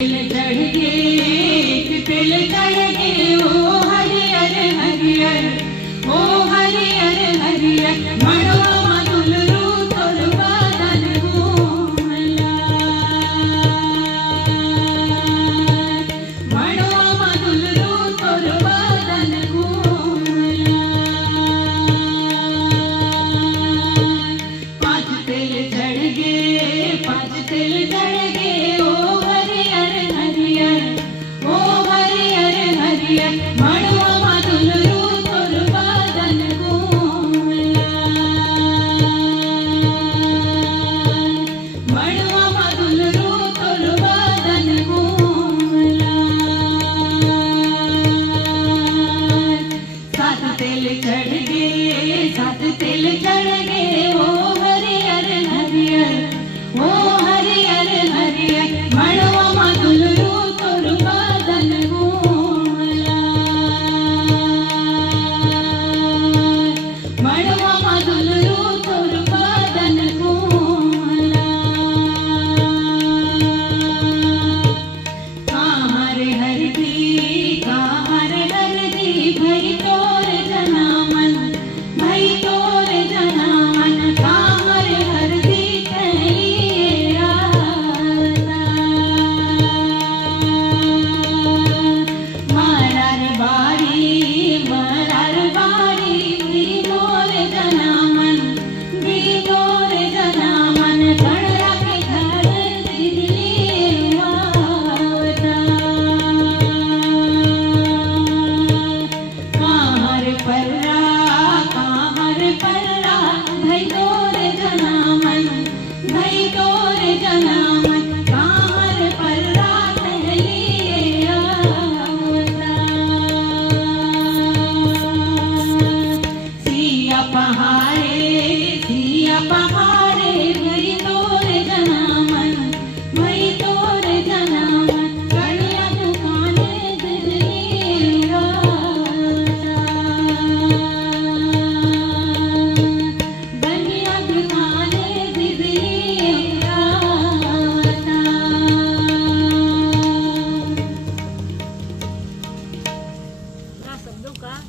तिल चढ़ गे तिल चढ़ गे ओ हरियर हरियर ओ हरियर हरियर मड़वा मधुलरू तोर बदन घूमला मड़वा मधुलरू तोर बदन घूमला पाँच तिल चढ़ गे ओ हरियर हरियर ओ हरियर हरियर मड़वा मधुलरू तोर बदन घूमला मड़वा मधुलरू तोर बदन घूमला सात तिल चढ़ गे ओ हरियर हरियर ओ हरियर हरियर मड़वा मधुलरू तोर बदन घूमला मड़वा मधुलरू तोर बदन घूमला कहाँ रे हरदी भई तोर जनामन भई तोर जनामन कहाँ रे हरदी कहलिए आता मरार बारी भी तोर जनामन कणरा के घर दिलिए आवता काहर पल्ला भई तोर जनामन काहर पल्ला कहलिए आवता सिया पहाड़े